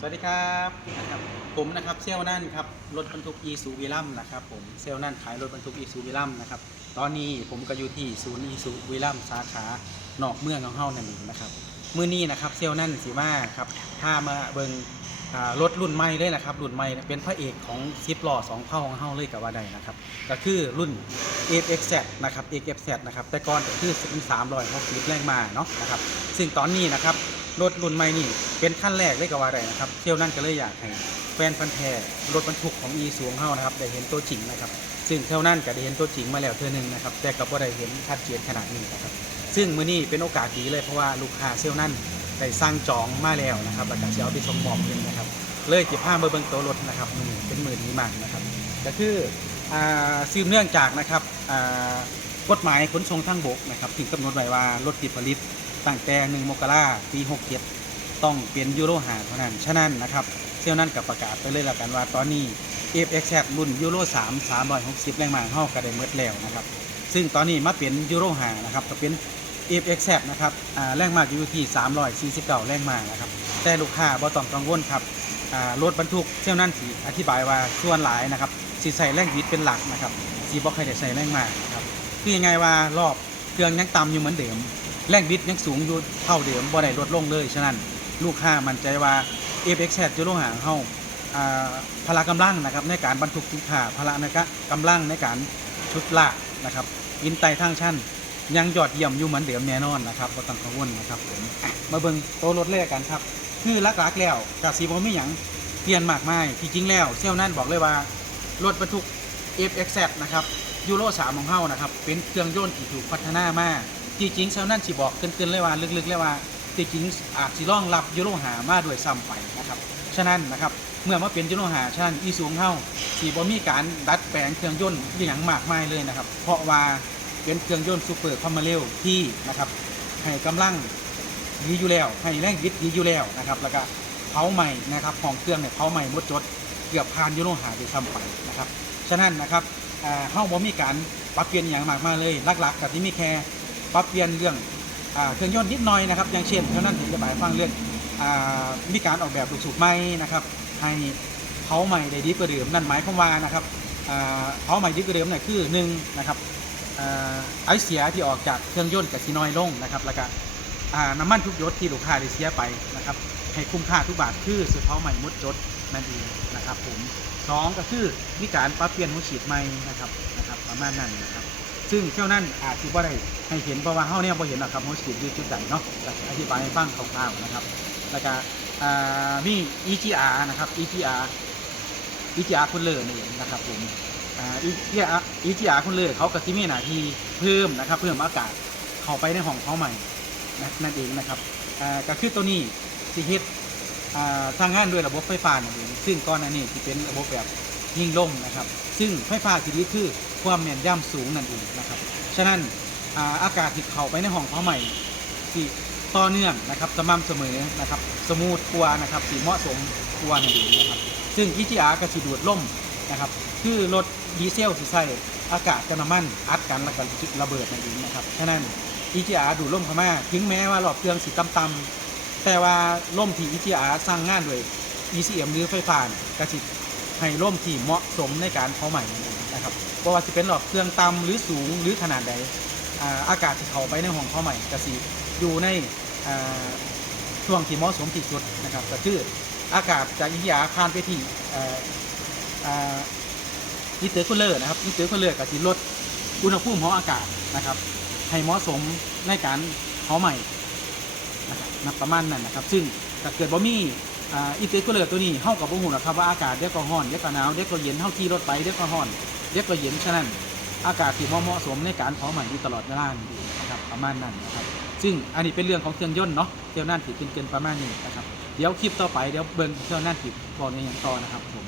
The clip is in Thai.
สวัสดีครับนะครับ ผมนะครับเซลนั่นครับรถบรรทุกอีซูวีลัมนะครับผมเซลนั่นขายรถบรรทุกอีซูวีลัมนะครับตอนนี้ผมก็อยู่ที่ศูนย์อีซูวีลัมสาขานอกเมืองของเฮานั่นเองนะครับมื้อนี้นะครับเซลนั่นสีมาครับพามาเบิ่งรถรุ่นใหม่เลยนะครับ รุ่นใหม่เป็นพระเอกของซิปล้อสองเผ่าของเฮาเลยกับว่าใดนะครับก็คือรุ่น AFZ นะครับ AFZ นะครับแต่ก่อนก็คือเป็น360แรงมาเนาะนะครับซึ่งตอนนี้นะครับ รถรุ่นใหม่นี่เป็นขั้นแรกเลยก็ว่าได้นะครับ เที่ยวนั่นก็เลยอยากให้แฟนพันธ์แท้รถบรรทุกของ e สูงเฮานะครับได้เห็นตัวจริงนะครับ ซึ่งเที่ยวนั่นก็ได้เห็นตัวจริงมาแล้วเทื่อหนึงนะครับแต่ก็บ่ได้เห็นชัดเจนขนาดนี้นะครับซึ่งมื้อนี้เป็นโอกาสดีเลยเพราะว่าลูกค้าเซลนั่นได้สั่งจองมาแล้วนะครับแล้วก็สิเอาไปส่งมอบเพิ่นะครับ เลยจิพามาเบิ่งตัวรถนะครับมือเป็นมือดีมากนะครับก็คืออ่าสืบเนื่องจากนะครับอ่ากฎหมายขนส่งทางบกนะครับถึงกำหนดไว้ว่ารถที่ผลิต ตั้งแต่1มกราปี67 ต้องเป็นยูโรหาเท่านั้น ฉะนั้นนะครับเซลนั้นกับประกาศไปเลยแล้วกันว่าตอนนี้ FX แรุ่นยูโร3 360 แรงม้าเฮาก็ได้หมดแล้วนะครับ ซึ่งตอนนี้มาเป็นยูโรหานะครับก็เป็น FX แนะครับอ่าแรงม้าอยู่ที่ 349 แรงม้านะครับ แต่ลูกค้าบ่ต้องกังวลครับอ่ารถบรรทุกเซลนั้นสิอธิบายว่าส่วนหลายนะครับสิใส่แรงบิดเป็นหลักนะครับสิบ่ค่อยได้ใส่แรงม้าครับคือยังไงว่ารอบเครื่องยังต่ำอยู่เหมือนเดิม แรงบิดยังสูงอยู่เท่าเดิมบ่ได้ลดลงเลย ฉะนั้นลูกค้ามั่นใจว่า FX จะโลหะเฮาอ่าพละกำลังนะครับในการบรรทุกสินค้าพละในกะกำลังในการชุดลากนะครับอินไตทางชั้นยังยอดเยี่ยมอยู่เหมือนเดิมแน่นอนนะครับบ่ต้องกังวลนะครับผมมาเบิ่งโตรถเลขกันครับ คือหลักแล้วกับสีบ่มีหยังเปลี่ยนมากมายที่จริงแล้วเซลนั่นบอกเลยว่ารถบรรทุก FX นะครับยูโร3ของเฮานะครับเป็นเครื่องยนต์ที่ถูกพัฒนามาที่ จริงเซลนั่นสิบอกเกินๆเลยว่าลึกๆเลยว่าที่จริงอาจสิรองรับยูโรหามาด้วยซ้ำไปนะครับฉะนั้นนะครับเมื่อมาเป็นยูโรหาฉะนั้นอีสูงเฮาสิบ่มีการดัดแปลงเครื่องยนต์อหย่างมากมายเลยนะครับ เพราะว่าเป็นเครื่องยนต์ซูเปอร์คอมมเร็วที่นะครับให้กำลังดีอยู่แล้ว ให้แรงบิดดีอยู่แล้วนะครับแล้วก็เผาใหม่นะครับของเครื่องเนี่ยเผาใหม่หมดจดเกือบผ่านยูโรหาไปซ้ำไปนะครับฉะนั้นนะครับอ่าเฮาบ่มีการปรับเปลี่ยนอย่างมากมายเลยหลักๆกับที่มีแค่ ปรับเปลี่ยนเรื่องอเครื่องยนต์นิดหน่อยนะครับอย่างเช่นเท่านั้นที่จะบายฟังเรื่องอมีการออกแบบลูกสูบใหม่นะครับให้เผาใหม่ได้ดีกว่าเดิมนั่นหมายความว่านะครับเผาใหม่ดีกว่าเดิมเนี่ยคือหนึ่งนะครับอไอเสียที่ออกจากเครื่องยนต์กับซีน้อยลงนะครับแล้วก็อ่าน้ำมันทุกยศที่ลูกค้าได้เสียไปนะครับให้คุ้มค่าทุกบาทคือซื้อเผาใหม่หมดจดนั่นเองนะครับผมสองก็คือมีการปรับเปลี่ยนหัวฉีดใหม่นะครับนะครับประมาณนั้นนะครับ ซึ่งเท่านั้นอาจจะว่าได้ให้เห็นเพราะว่าเฮาเนี่ยพอเห็นหรอกครับหัวฉีดยู่จุดใดเนาะแต่อธิบายให้ฟังคร่าวๆนะครับ แล้วก็อ่ามี EGR นะครับ EGR EGR คุณเลอร์นี่นะครับผมอ่า EGR EGR คุณเลอร์เขาก็ที่มีหนาที่เพิ่มนะครับ เพิ่มอากาศเข้าไปในห้องเขาใหม่นั่นเองนะครับอ่าก็คือตัวนี้สิเฮ็ดอ่าทางงานด้วยระบบไฟฟ้านั่นเองซึ่งก่อนหน้านี้ที่เป็นระบบแบบ ยิงลมนะครับ ซึ่งไฟฟ้าที่นี้คือความแม่นยำสูงนั่นเองนะครับ ฉะนั้นอาอากาศที่เข้าไปในห้องเขาใหม่ที่ต่อเนื่องนะครับสม่ำเสมอนะครับสมูทกว่านะครับสีเหมาะสมกว่านั่นเองนะครับซึ่ง EGR ก็สิดูดล่มนะครับคือรถดีเซลสิใสอากาศกับน้ำมันอัดกันแล้วก็ระเบิดนั่นเองนะครับฉะนั้น EGR ดูดล่มเข้ามาถึงแม้ว่ารอบเครื่องสิต่ำๆแต่ว่าล่มที่ EGR สร้างงานด้วย ECM หรือไฟฟ้าเนี่ยก็สิ ให้ล่มที่เหมาะสมในการเผาใหม่นั่นเองนะครับเพราะว่าสิเป็นรอบเครื่องต่ำหรือสูงหรือขนาดใดอ่าอากาศที่เข้าไปในห้องเผาใหม่ก็สิอยู่ในอ่าช่วงที่เหมาะสมที่สุดนะครับก็คืออากาศจาก EGR ผ่านไปที่อ่ออ่าอินเตอร์คูลเลอร์นะครับอินเตอร์คูลเลอร์ก็สิลดอุณหภูมิของอากาศนะครับให้เหมาะสมในการเผาใหม่นะครับนับประมาณนั้นนะครับ ซึ่งถ้าเกิดบ่มี อ่าอิเตอร์คูลเลอตัวนี้เฮากับบ่ฮู้หรอกครับว่าอากาศเดี๋ยวก็ห้อนเดี๋ยก็หนาวเดี๋ยวก็เย็นเท่าขี่รถไปเดี๋ยวก็ห้อนเดี๋ยวก็เย็นฉะนั้น อากาศที่เหมาะสมในการเพาใหม่อยู่ตลอดเวลานี่นะครับประมาณนั้นนะครับซึ่งอันนี้เป็นเรื่องของเครื่องยนต์เนาะเที่ยวนั่นถีบเป็นเกินประมาณนี้นะครับเดี๋ยวคลิปต่อไปเดี๋ยวเบิ่งเที่ยวนั่นที่บอกในอย่างต่อนะครับผม